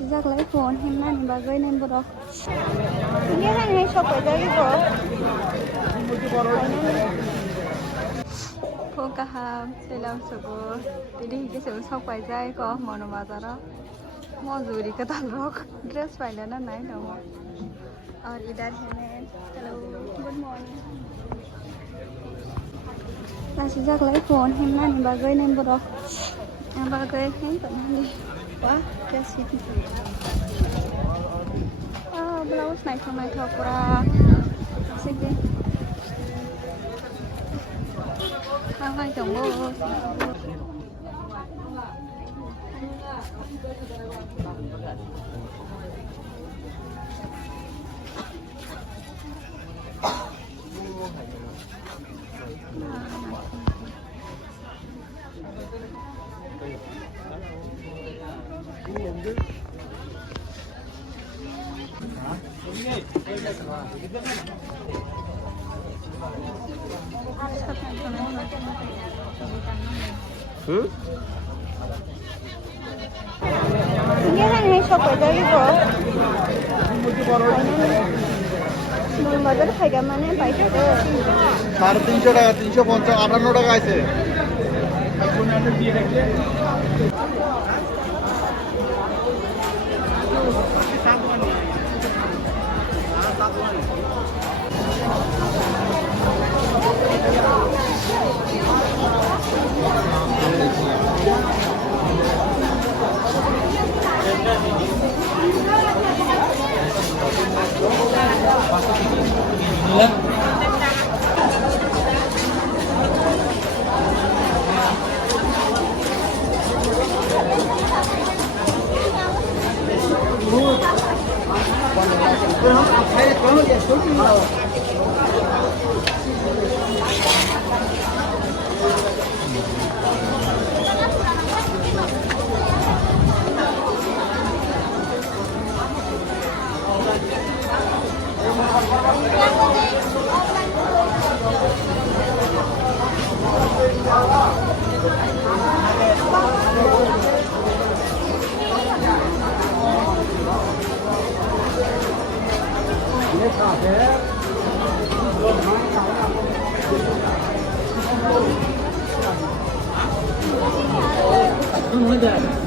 시작 lấy phone hem nan ba gây nên bro ini kan hai shop aja gitu phone kaham selam sugo tidi ke se shop pai jai ko mono bazar mo juri ka tal rok dress paila na nai no और इधर है hello good morning सिजak lấy phone hem nan ba gây nên bro ba gây hem tận đi quá just sini blouse này không này thọ pura sini hai chồng bố Ini kan hai shop aja gitu. বাজারে খাইগা মানে বাইটা 350 টাকা 350 58 টাকা আছে Không